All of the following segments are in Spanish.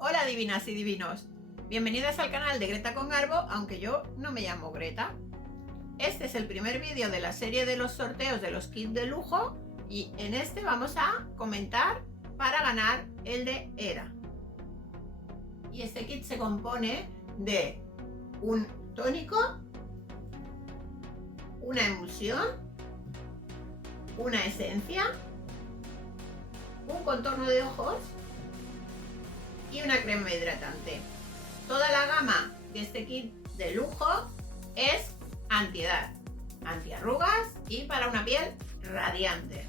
Hola divinas y divinos, bienvenidas al canal de Greta con Garbo, aunque yo no me llamo Greta. Este es el primer vídeo de la serie de los sorteos de los kits de lujo y en este vamos a comentar para ganar el de Hera. Y este kit se compone de un tónico, una emulsión, una esencia, un contorno de ojos y una crema hidratante. Toda la gama de este kit de lujo es antiedad, antiarrugas y para una piel radiante.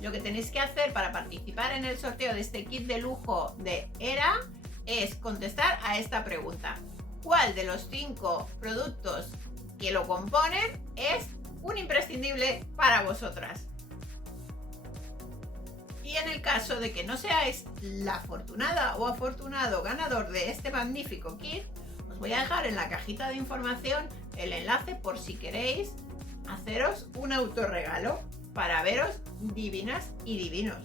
Lo que tenéis que hacer para participar en el sorteo de este kit de lujo de Hera es contestar a esta pregunta: ¿cuál de los 5 productos que lo componen es un imprescindible para vosotras? Y en el caso de que no seáis la afortunada o afortunado ganador de este magnífico kit, os voy a dejar en la cajita de información el enlace por si queréis haceros un autorregalo para veros divinas y divinos.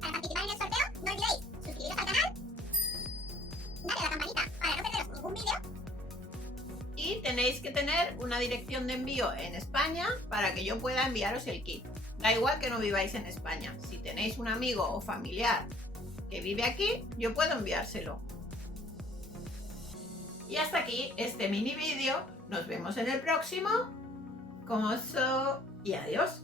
Para participar en el sorteo, no olvidéis suscribiros al canal, darle a la campanita para no perderos ningún vídeo. Y tenéis que tener una dirección de envío en España para que yo pueda enviaros el kit. Da igual que no viváis en España. Si tenéis un amigo o familiar que vive aquí, yo puedo enviárselo. Y hasta aquí este mini vídeo. Nos vemos en el próximo. Como so y adiós.